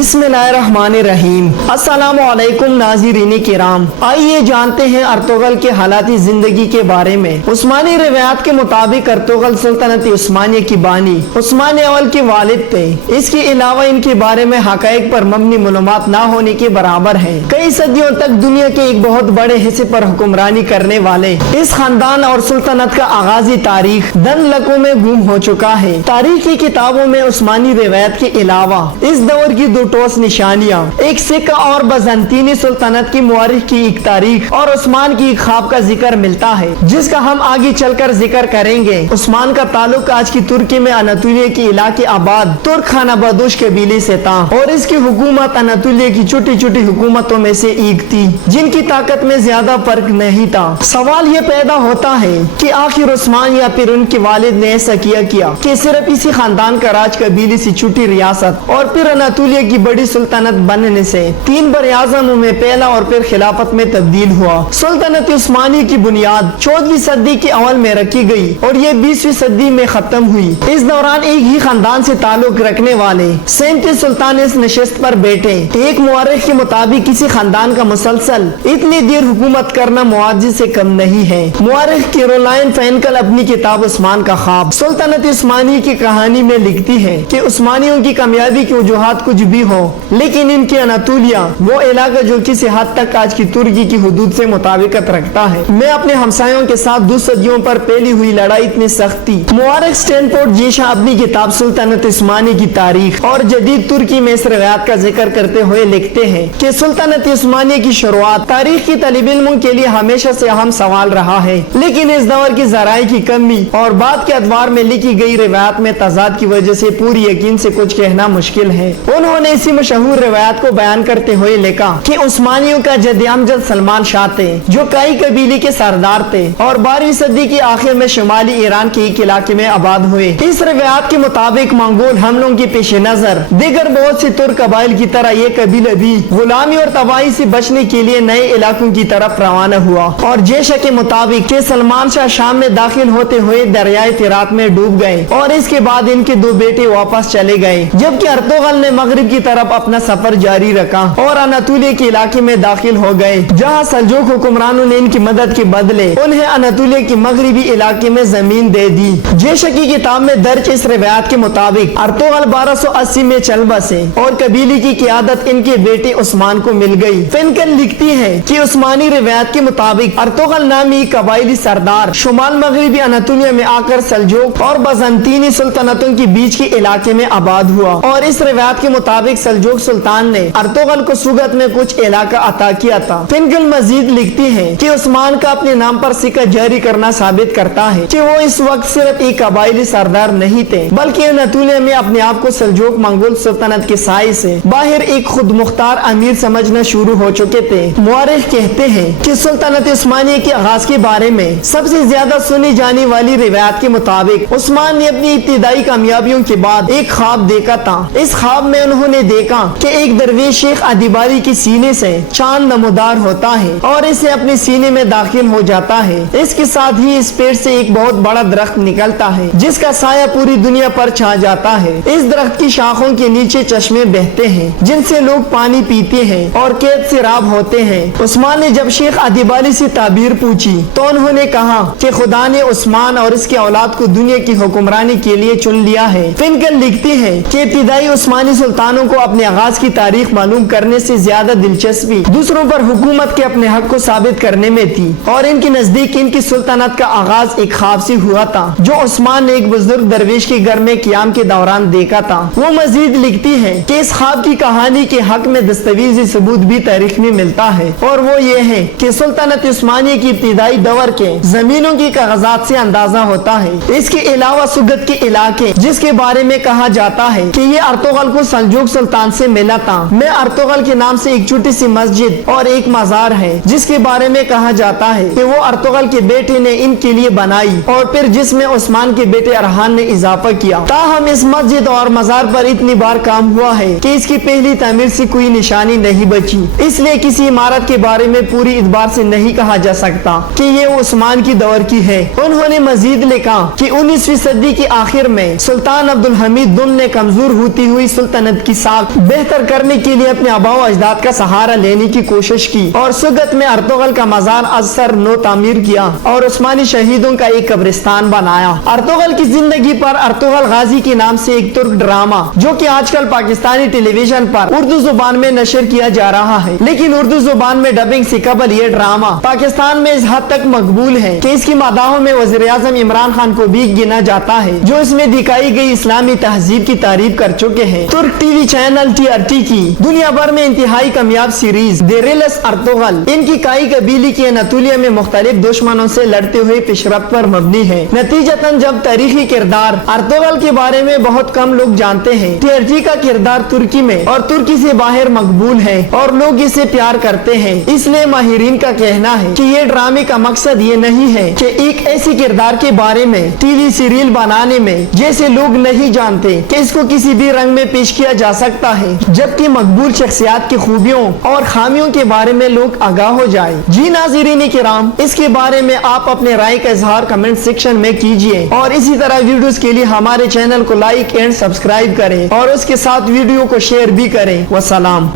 बिस्मिल्लाहिर्रहमानिर्रहीम। अस्सलामुअलैकुम नाज़रीन किराम, आइए जानते हैं अर्तुगल के हालाती जिंदगी के बारे में। उस्मानी रिवायत के मुताबिक अर्तुगल सुल्तानत उस्मानिया की बानी उस्मान अव्वल के वालिद थे। इसके अलावा इनके बारे में हक़ाइक़ पर मबनी मालूमात ना होने के बराबर है। कई सदियों तक दुनिया के एक बहुत बड़े हिस्से पर हुक्मरानी करने वाले इस खानदान और सुल्तानत का आगाजी तारीख दन लकों में गुम हो चुका है। तारीख की किताबों में उस्मानी रिवायत के अलावा इस दौर की दो ठोस निशानियां, एक सिक्का और बज़ंतीनी सुल्तानत की मुआरिख की एक तारीख और उस्मान की एक ख्वाब का जिक्र मिलता है, जिसका हम आगे चलकर जिक्र करेंगे। उस्मान का ताल्लुक आज की तुर्की में अनातोलिया के इलाके आबाद तुर्क खाना बदोश कबीले से था और इसकी हुकूमत अनातोलिया की छोटी छोटी हुकूमतों में से एक थी, जिनकी ताकत में ज्यादा फर्क नहीं था। सवाल ये पैदा होता है कि आखिर उस्मान या फिर उनके वालिद ने ऐसा किया कि सिर्फ इसी खानदान का राज कबीले से छुट्टी रियासत और फिर अनातोलिया की बड़ी सुल्तानत बनने से तीन बरआज़मों में पहला और फिर खिलाफत में तब्दील हुआ। सुल्तानत उस्मानी की बुनियाद 14वीं सदी के अवल में रखी गई और ये 20वीं सदी में खत्म हुई। इस दौरान एक ही खानदान से ताल्लुक रखने वाले 37 सुल्तान इस नशिस्त पर बैठे। एक मुआरिख के मुताबिक किसी खानदान का मुसलसल इतनी देर हुकूमत करना मुआजिज़ से कम नहीं है। मुआरिख कैरोलाइन फैनकल अपनी किताब उस्मान का ख्वाब सुल्तानत उस्मानी की कहानी में लिखती है कि उस्मानियों की कामयाबी की वजूहात कुछ भी हो, लेकिन इनकी अनातोलिया वो इलाका जो किसी हद तक आज की तुर्की की हुदूद से मुताबिकत रखता है। मैं अपने हमसायों के साथ 2 सदियों पर फैली हुई लड़ाई इतनी सख्ती। मुआरिख स्टैनफोर्ड जेशा अपनी किताब सुल्तानत उस्मानी की तारीख और जदीद तुर्की में इस रिवायत का जिक्र करते हुए लिखते हैं कि सुल्तानत उस्मानी की शुरुआत तारीख की तलीब इल्मों के लिए हमेशा से अहम सवाल रहा है, लेकिन इस दौर की ज़राए की कमी और बाद के अदवार में लिखी गई रिवायत में तजाद की वजह से पूरी यकीन से कुछ कहना मुश्किल है। उन्होंने इसी मशहूर रिवायत को बयान करते हुए लिखा कि उस्मानियों का जद अमजद सलमान शाह थे, जो कई कबीले के सरदार थे और 12वीं सदी के आखिर में शुमाली ईरान के एक इलाके में आबाद हुए। इस रिवायत के मुताबिक मंगोल हमलों के पेश नजर दीगर बहुत से तुर्क कबाइल की तरह ये कबीला भी गुलामी और तबाही से बचने के लिए नए इलाकों की तरफ रवाना हुआ और जेशा के मुताबिक के सलमान शाह शाम में दाखिल होते हुए दरियाए फिरात में डूब गए और इसके बाद इनके 2 बेटे वापस चले गए, जबकि अर्तुगल ने मगरिब की तरफ अपना सफर जारी रखा और अनातोलिया के इलाके में दाखिल हो गए, जहां सल्जूक हुक्मरानों ने इनकी मदद के बदले उन्हें अनातोलिया के मगरिबी इलाके में जमीन दे दी। जेशा की किताब में दर्ज इस रिवायत के मुताबिक अर्तुगल 1280 में चल बसे और कबीले की क़ियादत इनके बेटे उस्मान को मिल गई। फिनकल लिखती है कि उस्मानी रिवायत के मुताबिक अर्तुगल नामी कबाइली सरदार शुमाल मगरिबी अनातोलिया में आकर सल्जूक और बज़ंतीनी सुल्तानतों के बीच के इलाके में आबाद हुआ और इस रिवायत के मुताबिक सल्जूक सुल्तान ने अर्तुगल को सुगत में कुछ इलाका अता किया था। फिनकल मजीद लिखती है कि उस्मान का अपने नाम पर सिक्का जारी करना साबित करता है कि वो इस वक्त सिर्फ एक कबाइली सरदार नहीं थे, बल्कि अनातोलिया में अपने आप को सल्जूक मंगोल सुल्तानत के साए से बाहर एक खुद मुख्तार अमीर समझना शुरू हो चुके थे। मुआरिख कहते हैं कि सुल्तानत उस्मानिया के आगाज के बारे में सबसे ज्यादा सुनी जाने वाली रिवायत के मुताबिक उस्मान ने अपनी इब्तिदाई कामयाबियों के बाद एक ख्वाब देखा था। इस ख्वाब में उन्होंने देखा कि एक दरवेश शेख अदीबारी के सीने से चांद नमूदार होता है और इसे अपने सीने में दाखिल हो जाता है। इसके साथ ही इस पेड़ से एक बहुत बड़ा दरख्त निकलता है, जिसका साया पूरी दुनिया पर छा जाता है। इस दरख्त की शाखों के नीचे चश्मे बहते हैं, जिनसे लोग पानी पीते हैं और कैद से राब होते हैं। उस्मान ने जब शेख अदीबारी से ताबीर पूछी तो उन्होंने कहा कि खुदा ने उस्मान और इसके औलाद को दुनिया की हुक्मरानी के लिए चुन लिया है। फिनकल लिखती है कि इब्तिदाई उस्मानी सुल्तानों को अपने आगाज की तारीख मालूम करने से ज्यादा दिलचस्पी दूसरों पर हुकूमत के अपने हक को साबित करने में थी और इनके नजदीक इनकी सुल्तानत का आगाज एक ख्वाब से हुआ था, जो उस्मान ने एक बुजुर्ग दरवेश के घर में क़ियाम के दौरान देखा था। वो मजीद लिखती है कि इस ख्वाब की कहानी के हक में दस्तावेजी सबूत भी तारीख में मिलता है और वो ये है कि सुल्तानत उस्मानी की इब्तिदाई दौर के जमीनों की कागजात से अंदाजा होता है। इसके अलावा सुगत के इलाके, जिसके बारे में कहा जाता है कि ये अर्तुगल को सल्जूक सुल्तान से मिला था, में अर्तुगल के नाम से एक छोटी सी मस्जिद और एक मजार है, जिसके बारे में कहा जाता है कि वो अर्तुगल के बेटे ने इनके लिए बनाई और फिर जिसमें उस्मान के बेटे अरहान ने इजाफा किया। ताहम इस मस्जिद और मजार पर इतनी बार काम हुआ है कि इसकी पहली तामीर से कोई निशानी नहीं बची, इसलिए किसी इमारत के बारे में पूरी इतबार से नहीं कहा जा सकता कि ये उस्मान की दौर की है। उन्होंने मजीद लिखा कि 19वीं सदी के आखिर में सुल्तान अब्दुल हमीद दुम ने कमजोर होती हुई सुल्तानत की साख बेहतर करने के लिए अपने आबाओ अजदाद का सहारा लेने की कोशिश की और सुगत में अर्तुगल का मजार असर नो तामीर किया और उस्मानी शहीदों का एक कब्रिस्तान बनाया। अर्तुगल की जिंदगी पर अर्तुगल गाजी के नाम से एक तुर्क ड्रामा जो कि आजकल पाकिस्तानी टेलीविजन पर उर्दू जुबान में नशर किया जा रहा है, लेकिन उर्दू जुबान में डबिंग से कबल ये ड्रामा पाकिस्तान में इस हद तक मकबूल है कि इसकी मदाहों में वज़ीर आज़म इमरान खान को भी गिना जाता है, जो इसमें दिखाई गई इस्लामी तहजीब की तारीफ कर चुके हैं। तुर्क टीवी चैनल TRT की दुनिया भर में इंतहाई कामयाब सीरीज द रियलिस्ट अर्तुगल इनकी काई कबीली की अनातोलिया में मुख्तलिफ दुश्मनों से लड़ते हुए पेशरफ्त पर मबनी है। नतीजतन जब तारीखी किरदार अर्तुगल के बारे में बहुत कम लोग जानते हैं, TRT का किरदार तुर्की में और तुर्की से बाहर मकबूल है और लोग इसे प्यार करते हैं। इसलिए माहिरीन का कहना है कि ये ड्रामे का मकसद ये नहीं है कि एक ऐसे किरदार के बारे में टीवी सीरियल बनाने में जैसे लोग नहीं जानते कि इसको किसी भी रंग में पेश किया जा सकता है, जबकि मकबूल शख्सियात की खूबियों और खामियों के बारे में लोग आगाह हो जाए। जी नाज़रीन किराम, इसके बारे में आप अपने राय का इजहार कमेंट सेक्शन में कीजिए और इसी तरह वीडियोस के लिए हमारे चैनल को लाइक एंड सब्सक्राइब करें और उसके साथ वीडियो को शेयर भी करें। वसलाम।